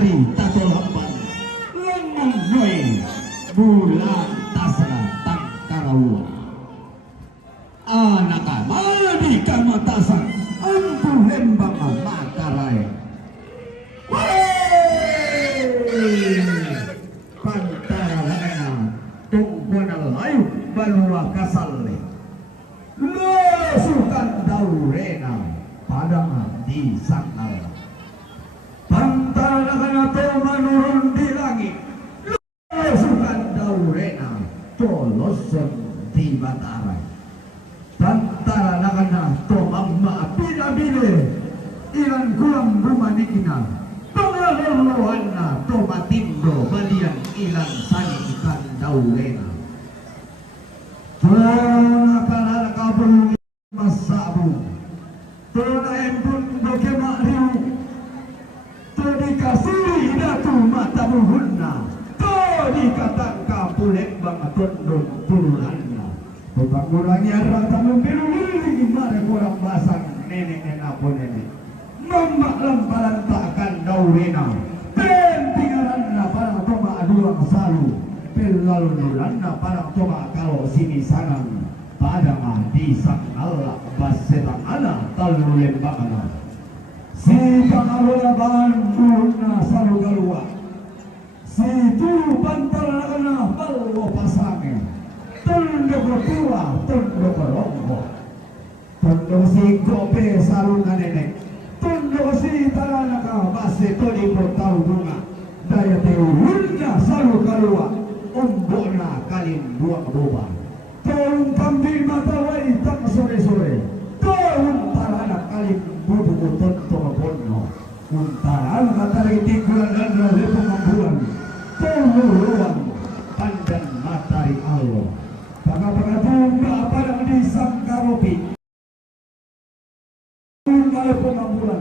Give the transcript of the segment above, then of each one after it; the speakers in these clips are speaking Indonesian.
matahari tato lamban lengan noy bulan tasra tak karawa anak madi kamatasan ampu lembang makarai pantara tungguan layu balua kasalle losukan daurena padang di sangkal pantara kana to manurun di langit losukan daurena toloson di batara pantara nakana to amma pinabile ilan kulang bumanikina pangalolohan na to matindo balian ilan sani ikan daurena Tona kalala kabulungi masabu Tona empun bagaimana riu Todi kasih datu mata buhunna Todi katangka pulek bang tondon tuluhanna Pembangunannya rata membiru-biru Mare kurang basang nenek-nenek pun nenek Mambak lemparan takkan daurena Pentingaranna parang toma aduang salu Pelalululanna parang toma kalau sini sanang Padang di sang Allah basetang ala talu lembangana Si pangalola banduna salu galua Si tulu bantal nakana balwo pasange Tundoko tua tundoko longgo Tundoko si gope salu nenek Tundoko si talanaka base todi portau bunga Daya teulunnya salu galua Umbona kalin dua keboba Taung kambing matawai tak sore-sore Taung tarana kalin bubu tonto mabono Untarana matari tikulan dan lepung mambuan Taung luang pandan matari Allah Baka-baka bunga padang di sangkaropi Bunga lepung mambuan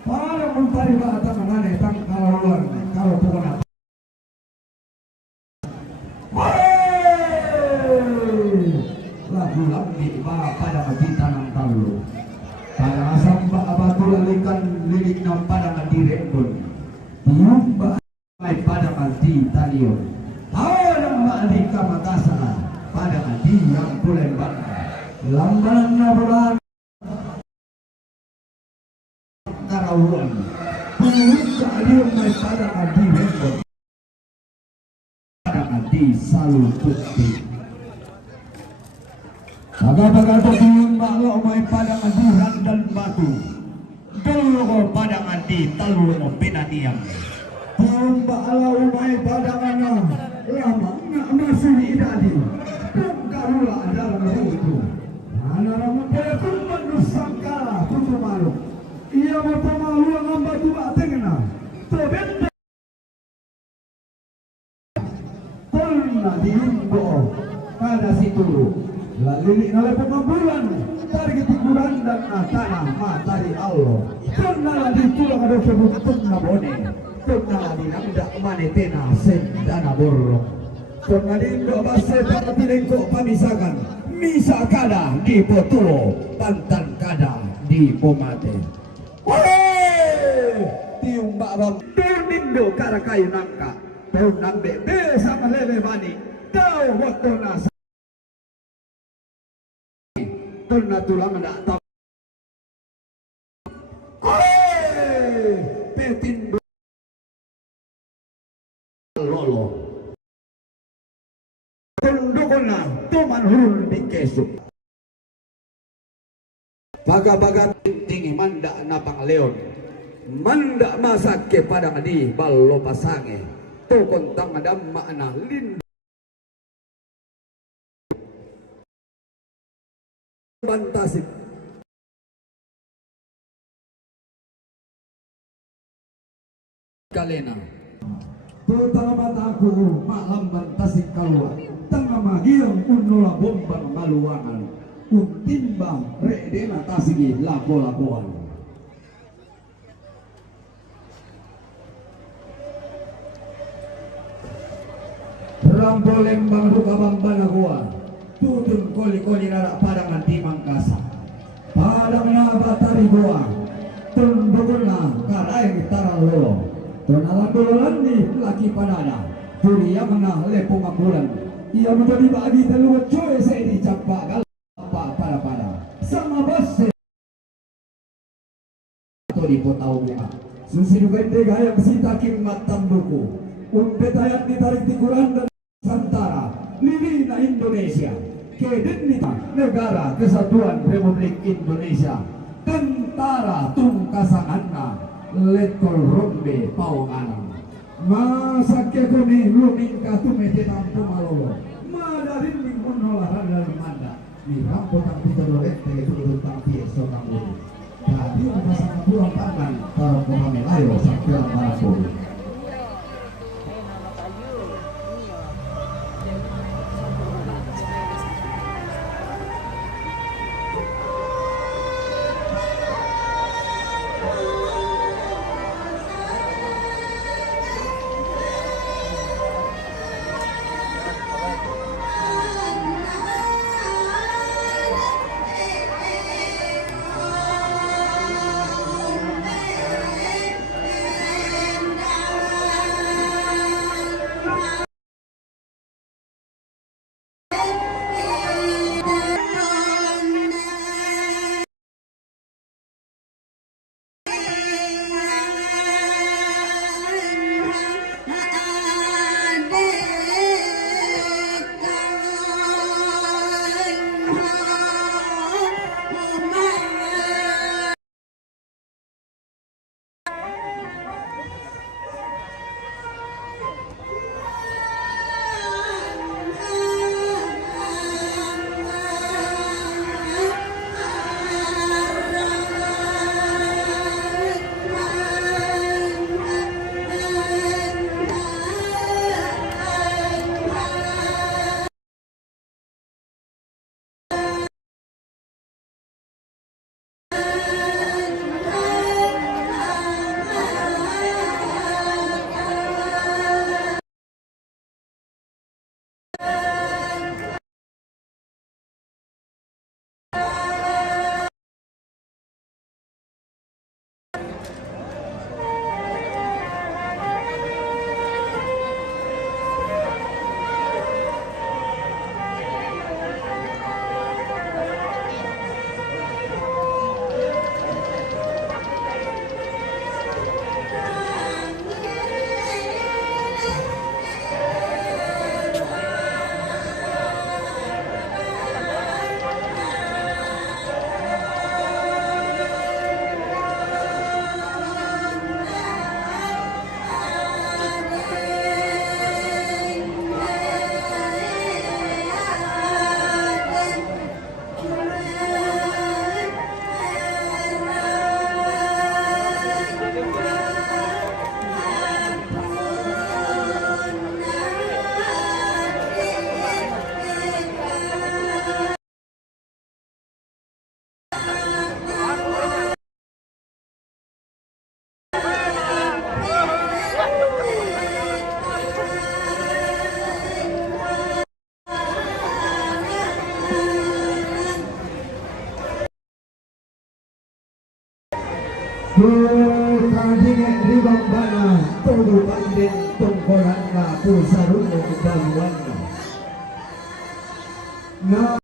Para mentari bata menganeh tang kalauan Kalau pokoknya lagu di pada mati tanam talu pada asam batu lalikan lirik nam pada dirembun diumba mai pada mati talion orang mati kamakasana pada mati yang pulembang lamban nabulan karawuan pulung kalian mai pada mati rembun pada mati salu putih Baga-baga tertiung baklo may padang adiran dan batu Dulu ko padang adi talu mo pinaniyang Tiung baklo may padang ano Lamang na masini idadi Kung karula adalah itu Anaraman kaya kung manusang kala tutumalo Iya mo pamalu ang batu bateng na Tobenda Tolna diimbo pada situ Lalu oleh pemampuan target hiburan dan tanah matahari Allah. Karena ditulang ada sebut tuna bone, tuna di nangdak manetena sendana borong. Karena di indo base para tilengko pamisakan, misa kada di potulo, pantan kada di pomate. Tiung babam, turnindo kara kayu nangka, tahun nang bebe sama lele bani, tahu waktu nasa. Tuna tulang nak tahu. Petin lolo. Tundukona tuman hurun di kesuk. Baga-baga tinggi manda napang leon. Manda masak ke padang di ballo pasange. Tu kontang ada makna lin. Bantasik kalena terutama aku malam bantasik kalua tengah magiang unula bombang maluangan untimbang redena tasigi lapo-lapoan rambo lembang ruka bambana gua tutun koli-koli narak padang anti mangkasa padang na batari goa tundukuna karai tarang lolo Tonalan dololan ni laki padana. Turia menah lepo makulan. Ia menjadi bagi telur coy saya dicampak galapa pada sama bos atau di potau ya. Susi juga gaya besita kimat tambuku. Umpetayat ditarik tikuran dan Nusantara. Lilina Indonesia. Kedenita Negara Kesatuan Republik Indonesia. Tentara Tungkasanganna Letkol Rombe Pawanganang. Masa kekoni lumingka tumete tampu malolo. Madarin mingkon holaran dalam manda. Mirampo tampi tolorete turun tampi esokang ulu. Tadi pasang pulang tangan para pemamelayo sampai marapun. Kadine ribang bana todo pandin tungkolan na pusarun ng daluan na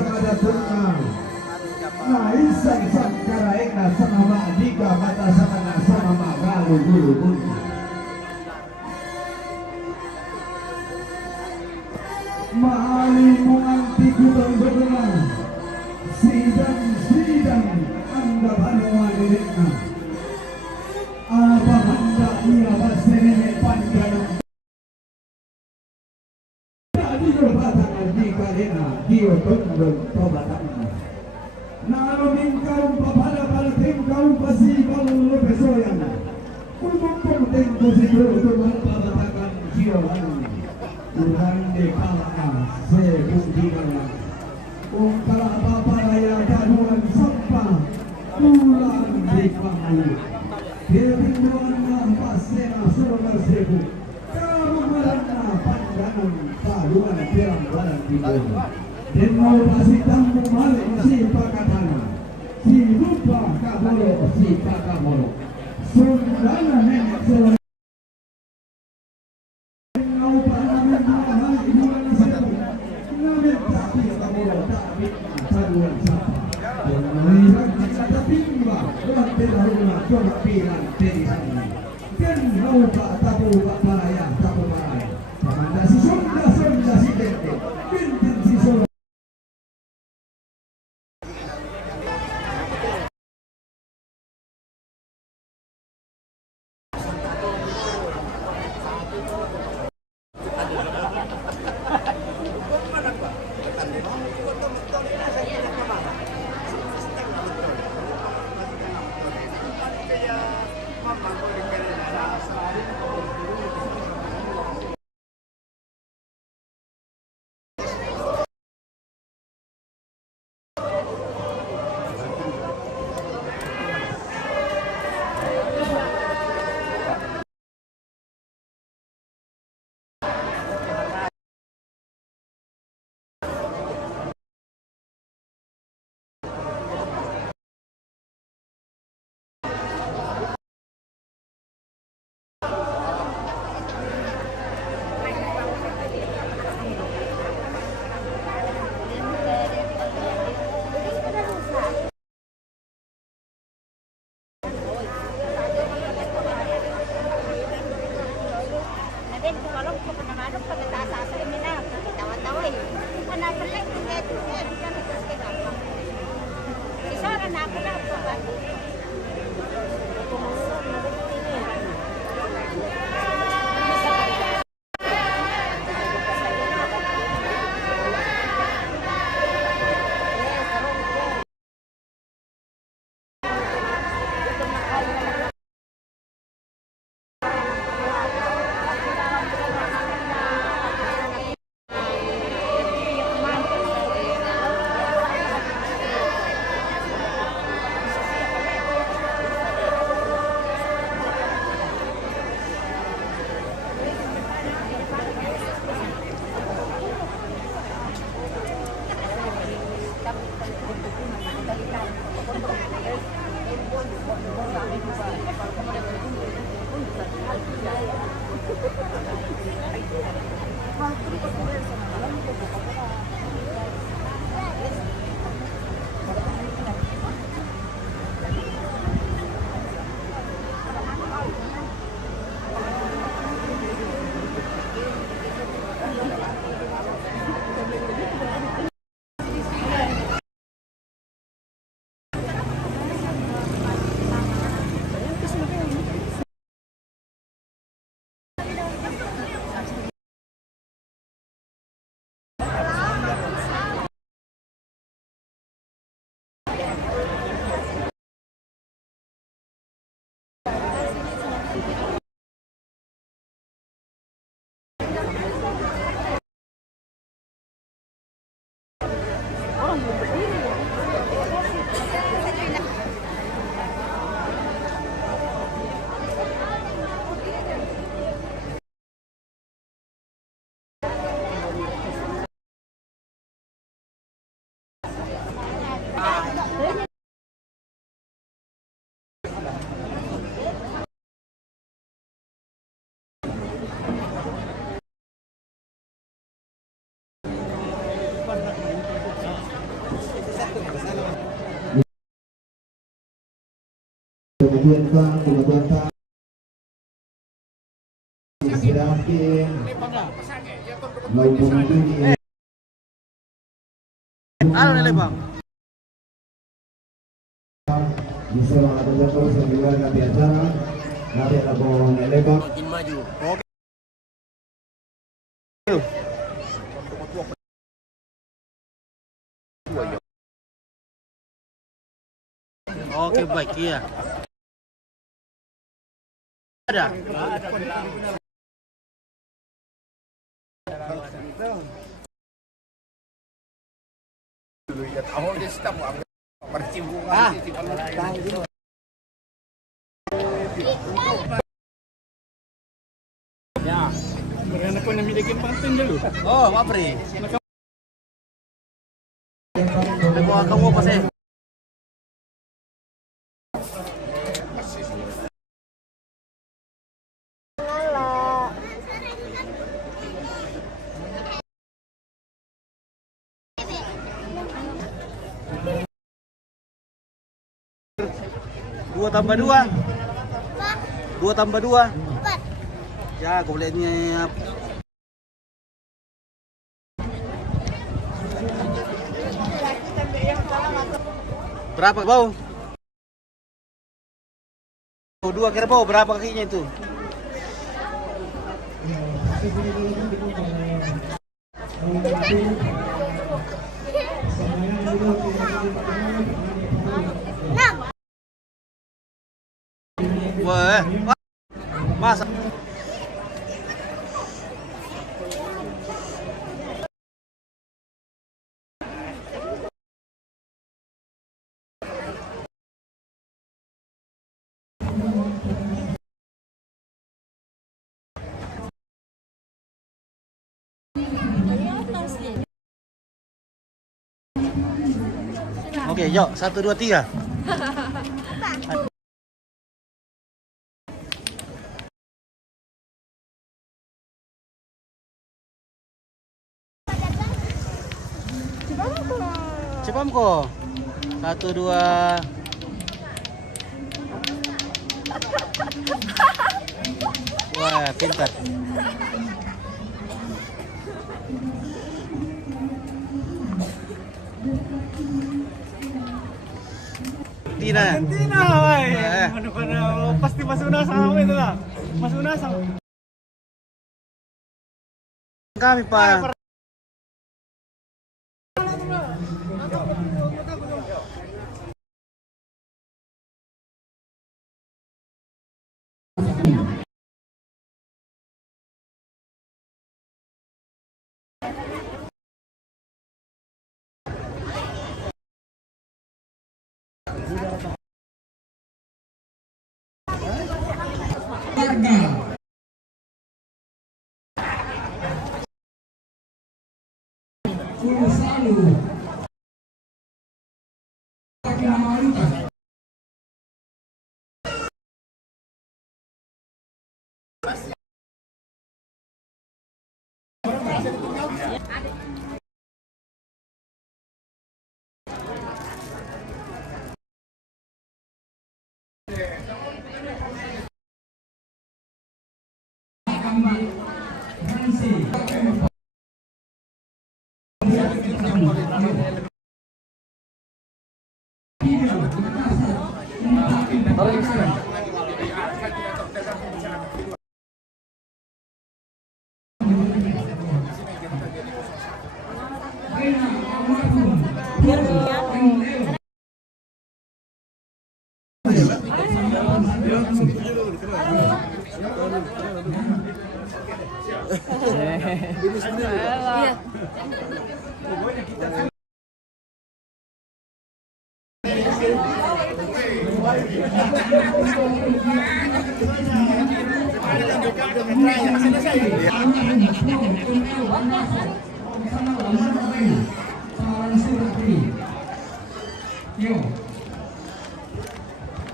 ada tungkang na isang karaeng na sama maadika mata sama na sama magalu gulu maali mo ang tikutang berenang sidang anda banuan direkna apa anda ia basene panjang tadi berbatang di kalena dio tunggung tobatang nalo mingkaum papada palting kaum pasi kalau besoyan umum penting posisi untuk berpabatakan jiwa urang de kalana sebundikan kala apa raya kaduan sampah pulang di pangayu kerinduan pasena surga sebu karumarana pandangan paduan pirang badan timur dan mau masih tamu malik si pakatana si lupa kabolo si pakamolo Saudara nenek selain naupa namin mahal ibuan na sila. Namin tapi kamu tapi saduan sapa. Pemilihan kata timba buat terlalu coba pilan dari sana. Dan naupa tabu paraya tabu paraya. Pamanda si sonda si dente. Bintin si sonda. Kemudian istirahatin maupun ini Ano nila bang? bisa mengatakan terus sambil nanti acara nanti ada bawa nelebak Makin maju. Oke baik iya. Ada. Ya. Mereka ko namilikin pantin dulu. Oh, mapre. Nagawa ka mo pa 2 tambah 2. Pak, 2 tambah 2. 4. Ya, goleknya. Berapa bau? Dua kerbau berapa kakinya itu? Wah, masa? Oke, yuk 1, 2, 3. Cepam kok. 1, 2. Wah, pintar. Argentina. Argentina, woi. Pasti masuk sama itu lah. Masuk sama. Kami, Pak. Warga Pulau Salu Kinabalu.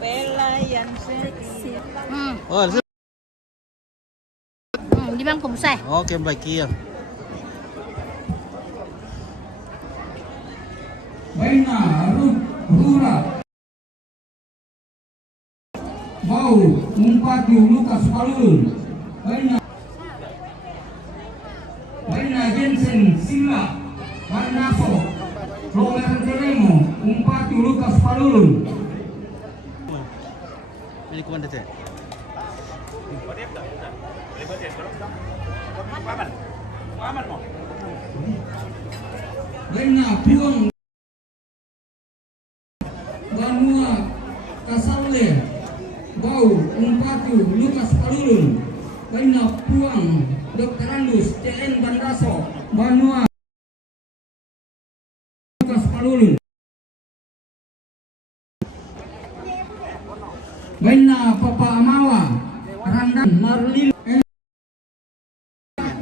Pelayan seksi. Oh, Di bang pemusai. oke, baik ya. Baina Rura Bau Umpati Lukas Palun Baina Jensen Sila Warnaso Romer Teremo Umpati Lukas Palun. Pilih komanda teh. Baina Puang Banua Kasale Bau Umpati Lukas Palun Baina Puang Dr. Andus CN Bandaso Banua Lukas Palun. Baina Papa Amawa Randan Marlin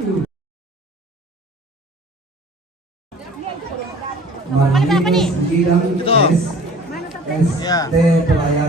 Itu. Ya. SD Pelayan